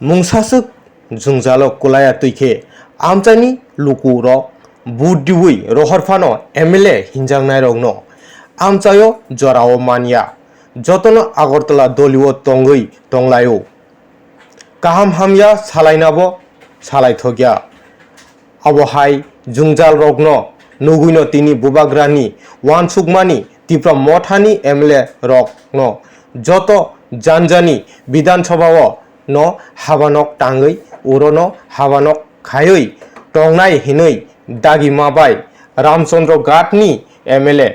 mungsasuk jungjalo kulaya tuike amchani luku rok buddiwi rohorfano MLA hinjangnai rokno amchayo jorao mania jotono Agartala doliyo tongoi tonglayo kaham hamya salainabo salaithogya abohai jungjal rokno nuguino tini bubagrani wansukmani tipra mothani MLA rokno joto janjani bidansabao no habanok tangoi urono habanok khayoi tongnai hinoi dagi mabai Ramchandra Gatni MLA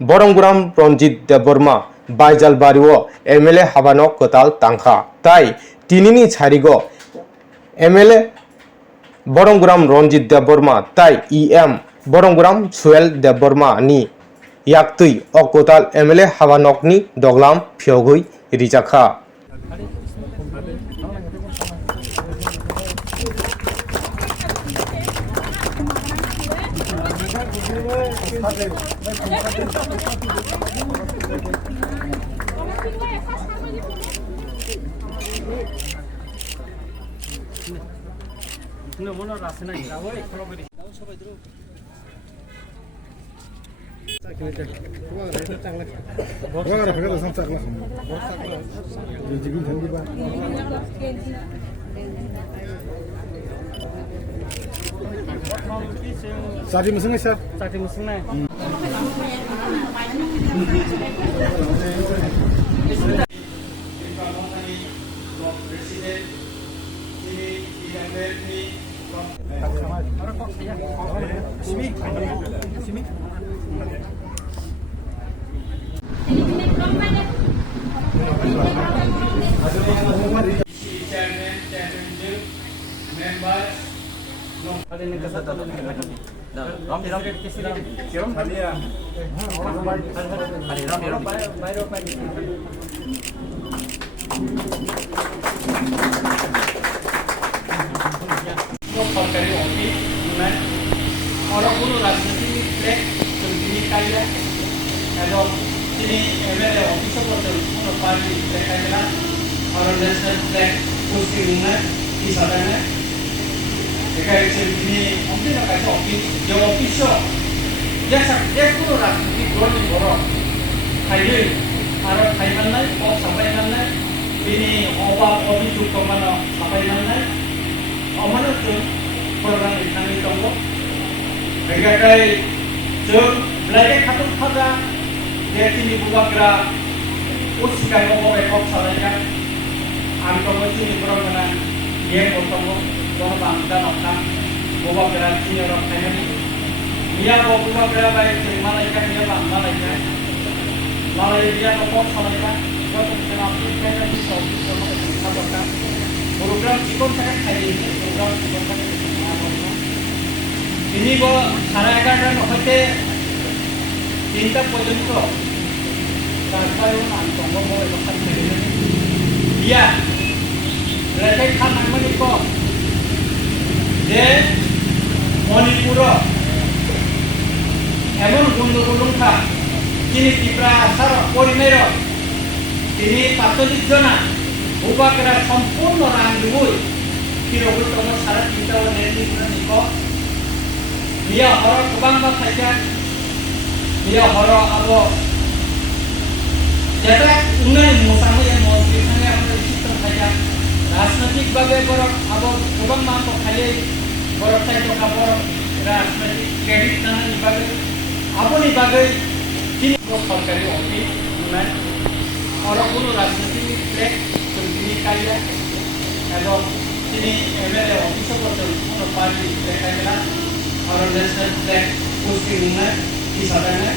Boronggram Ranjit Deborma Baijalbariwo MLA habanok kotal tangkha tai tinini charigo MLA Boronggram Ranjit Deborma tai EM Boronggram Suel Deborma ni yaktui okotal MLA habanokni doglam phiogoi rijakha Sari musuh ni sir. Sari musuh ni. Ada ni kesat ada. Ram di ram di kisi ram. Kiram tadi ya. Hari ram di ram bayar bayar. সরকারি office মানে অরগুলো রাজনীতি break তিনি কাইলা এবং তিনি MLA অফিসও করতেন কোনো party দেখাইলা আর national break posting উন্নয়ন কি সাধারণ এখানে তিনি অফিস কাছে অফিস যে অফিসও যে কোনো রাজনীতি দলনি বড় খাইলে আর খাইমান্নাই অফ সাফাইমান্নাই তিনি অভাব অভিযোগ কমানো সাফাইমান্নাই অমানতজন program ini tunggu. Bagaimana jom belajar katut kata dia sini buka gerak usikan ngomong rekod salahnya. Kami tunggu sini program dia tunggu orang bangsa orang buka gerak sini orang kaya ni. Dia buka gerak baik Malaysia dia bang Malaysia dia rekod salahnya. Jom kita nampak kaya ni program program jikon sangat kaya program jikon sangat ini kok সাড়ে 11টার হতে 3টা পর্যন্ত তারপরে সম্ভব হয় দোকান থেকে ইয়া রেখাই খান মানে ক যে মণিপুর এমন গন্ডগোলংখা তিনি ত্রিপুরা আসার পরিমের তিনি 45 জনা ভূপাকেরা সম্পূর্ণ রাঙ্গুই কিরকম সারা 3টা নেতৃত্ব ক dia orang kebang saja, dia orang apa? Jadi unai musamu yang mau disana apa sistem saja. Rasnatik bagai orang apa kebang mampu kali orang saja kapor rasnatik kredit nana bagai apa ni bagai ini सरकारी office unai orang pun rasnatik break sendiri kaya, atau ini MLA office atau parti kaya और national flag posting में की साधन है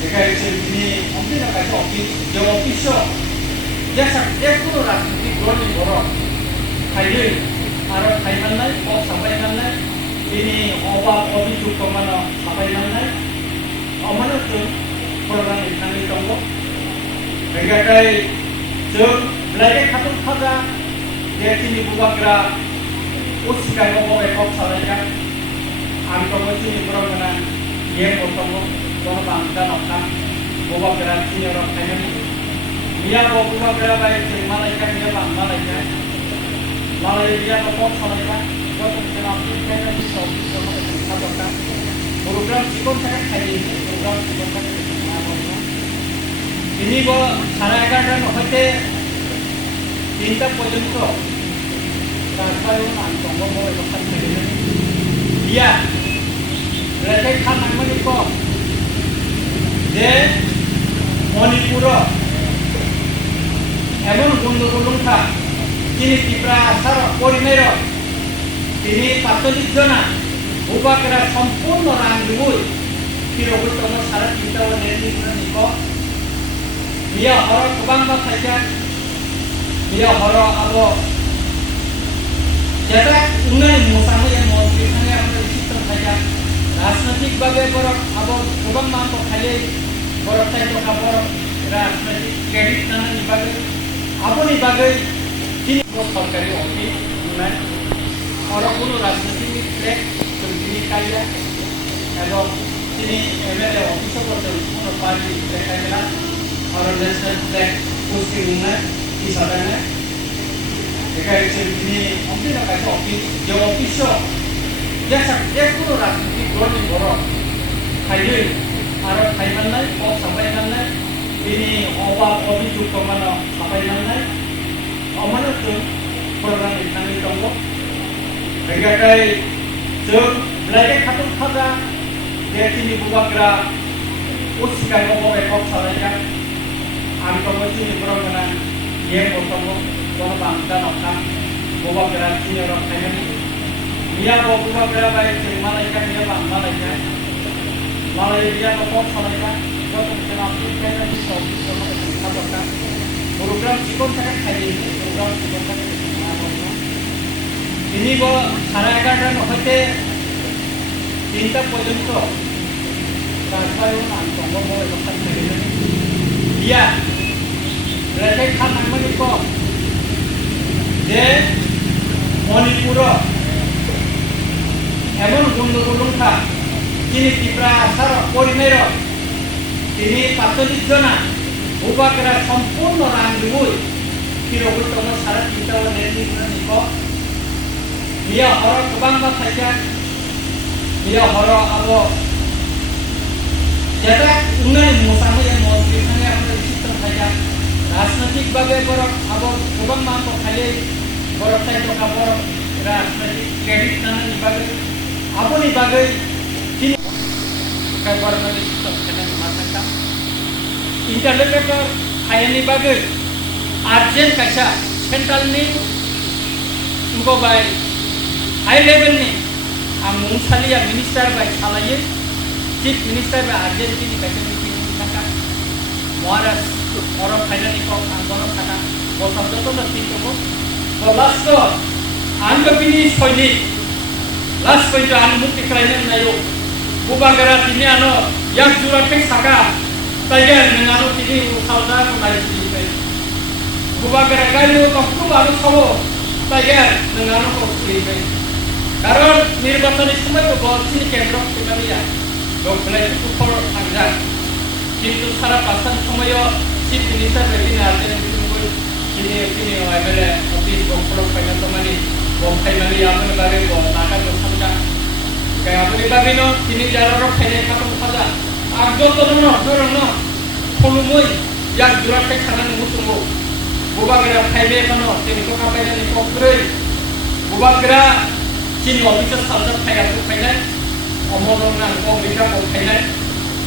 देखा ini mungkin akan office जो office जैसा एक को राजनीतिक दल ni borok खाइले और खाइमान नहीं और सापाइमान नहीं ini अभाव अभियोग कमाना सापाइमान नहीं अमानो जो program ini tunggu देखा जो belajar katut kata dia sini buka gerak usikan ngomong rekod salahnya kami tunggu sini program dia tunggu orang bangsa orang buka gerak sini orang kaya ni dia buka gerak baik Malaysia dia bang Malaysia Malaysia Bapak Saudara, Bapak Kenapa Kena di Saudi Arabia, program Cikon sangat kaya ini, program Cikon sangat kaya. Ini bahwa Sarayakan dan Hote Tinta Pojento, Raspayon Antong Bapak Bapak Kaya. Dia, Rakyat Kanan Manipur, যে মণিপুর এমন গণ্ডগোলুঙ্খা যিনি ত্রিপুরা আসার পরিমের তিনি ৪৫ জনা ভূপাকেরা সম্পূর্ণ রাংদুই কিরবুতম সারা চিন্তা ও নির্নিক মিয়া হর গোবাং বাথাইকা মিয়া হর আব যেটা উন্নয়ন মোসামে মন্ত্রী সঙ্গে আমরা বিচিত্র থাকা রাজনৈতিকভাবে বড় আব গোবাং মাংস খাইলে বড় চাইতো খাবার রাজনৈতিক ক্রেডিট নানানি বাগে আপনি বাগে তিনি সরকারি অফিস উন্নয়ন আর কোনো রাজনৈতিক ট্র্যাক তিনি কাইয়া এবং তিনি এমএলএ অফিসও করতেন কোনো পার্টি ট্র্যাক আর ন্যাশনাল ট্র্যাক পোস্টিং উন্নয়ন হিসাবে এখানে তিনি অফিস কাছে অফিস যে অফিসও যে কোনো রাজনৈতিক দলনি বড় খাইলে আর খাইমান্নাय কক সাবাইমান্नाय ini অভাব অভিযোগ কমানো সাবাইমান্नाय অমানতजों program ini dङ बेनिखाय जों लाइक खाथुम खाजा जे तिनि बुबाग्रा उसिगाय बबाय কক साबायगा आं दङ तिनि बरगना ये बतङ दङ बांदा नखा बुबाग्रा तिनि र खायनाय मिया बुबाग्रा बाय जों मालायका मिया बां मालायका Malaysia Bapak Saudara, Bapak Kenapa Kena di Saudi Arabia, program Cikon sangat kaya ini, program Cikon sangat kaya. Ini bahwa Sarayakan dan Hote Tinta Pojento, Raspayon Antong Bapak Bapak Kaya. Dia, Rakyat Kanan Manipur, যে মণিপুর এমন গণ্ডগোলুঙ্খা যিনি ত্রিপুরা আসার পরিমের তিনি ৪৫ জনা ভূপাকেরা সম্পূর্ণ রাংদুই কিরবুতম সারা চিন্তা ও নির্নিক মিয়া হর গোবাং বাথাইকা মিয়া হর আব যেটা উন্নয়ন মোসামে মন্ত্রী সঙ্গে আমরা বিচিত্র থাকা রাজনৈতিকভাবে বড় আব গোবাং মাংস খাইলে বড় চাইতো খাবার রাজনৈতিক ক্রেডিট নানানি বাগে আপনি বাগে Kabarmani Kena Masaka Interlocutor Hayani Bagai Arjen Kasha Central ni Ngo by high level ni Amung Salia Minister by Salaye Chief Minister by Arjen Kini Kasha ni Kaka Moras Moro Hayani Kok Angono Kaka Bosam Joto Nasi Toko Last one Angapini Soili Last point Anmukti Krainen Nayo Bubagara tini ano yak juratek saka tiger nengano tini usalda kembali sini. Bubagara kayu tokku baru sawo tiger nengano kok sini. Karena nirbatan itu semua buat sini kendrok kembali ya. Dokter itu super agak. কিন্তু সারা পাঁচটা সময়ও chief minister বেদিন আসেন তিনি MLA office বক্তব্য পাইনা তোমানি বক্তাইমালি আপনি বারে নাকা দোকানটা kayak apa kita bino ini jalan rock kayak kata kata agak tuh no kolumui yang jurat kayak sana nunggu buba kira kayak mana ini kok apa ini kokre buba kira sini office salter kayak apa kayak omongan kok bisa kok kayak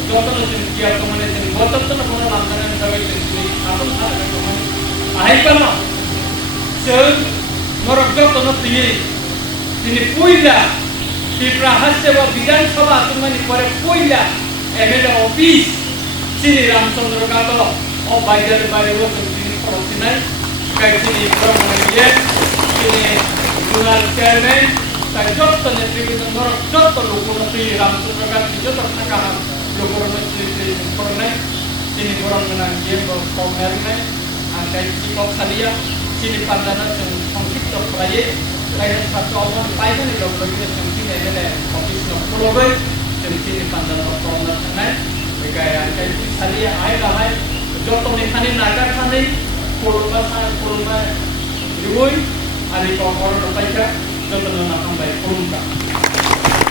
jodoh tuh dia tuh mana sini jodoh tuh mana langganan sampai sini apa ada teman ahai mana sih norok jodoh tuh ini puida Tripura হাসেবা বিধানসভা তুমি পরে পয়লা MLA office Shri Ramchandra গাদব ও বাইরের বাইরে তিনি খরচি নাই তিনি প্রমাণিয়ে তিনি zonal chairman তাই যত নেতৃবৃন্দ যত লোকমন্ত্রী রামচন্দ্র গাদব যত থাকা লোকমন্ত্রী করনে তিনি বরংনা গিয়ে কমেরনে আঙ্কাই চিকক সালিয়া তিনি পান্দানা সংক্ষিপ্ত প্রায়ে Kaya satu orang paling ni kalau kita sendiri ni adalah office nomor 2 sendiri pandang orang sana. Kaya kaya salia air lah, jodoh ni kani nagar sana, kurma ribuy, आलिखौ बर' रपाइखौ